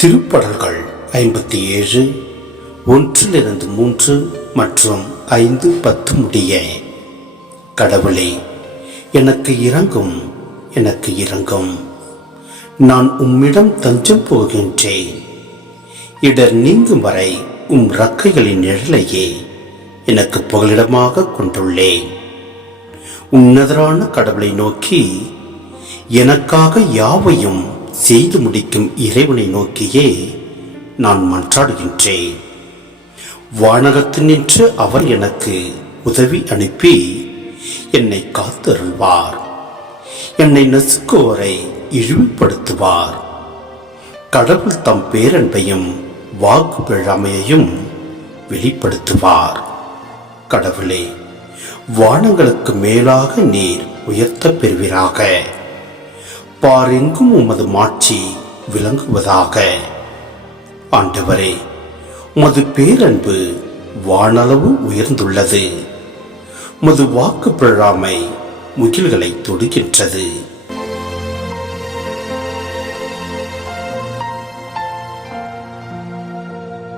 திருப்படல்கள் 57 1-3 மற்றும் 5-10 முடிய. கடவுளே, எனக்கு இரங்கும், எனக்கு இரங்கும். நான் உம்மிடம் தஞ்சம் போகின்றேன். இடர் நீங்கும் வரை உம் இறக்கைகளின் நிழலையே எனக்கு புகலிடமாக கொண்டுள்ளேன். உன்னதரான கடவுளை நோக்கி, எனக்காக யாவையும் செய்து முடிக்கும் இறைவனை நோக்கியே நான் மன்றாடுகின்றேன். வானகத்து நின்று அவர் எனக்கு உதவி அனுப்பி என்னை காத்தருள்வார். என்னை நசுக்குவோரை இழிவுபடுத்துவார். கடவுள் தம் பேரன்பையும் வாக்கு பிழாமையையும் வெளிப்படுத்துவார். கடவுளே, வானங்களுக்கு மேலாக நீர் உயர்த்த பெறுவீராக. பாரெங்கும் உமது மாட்சி விளங்குவதாக. ஆண்டவரே, உமது பேரன்பு வானளவு உயர்ந்துள்ளது. உமது வாக்கு பிழாமை முகில்களை தொடுகின்றது.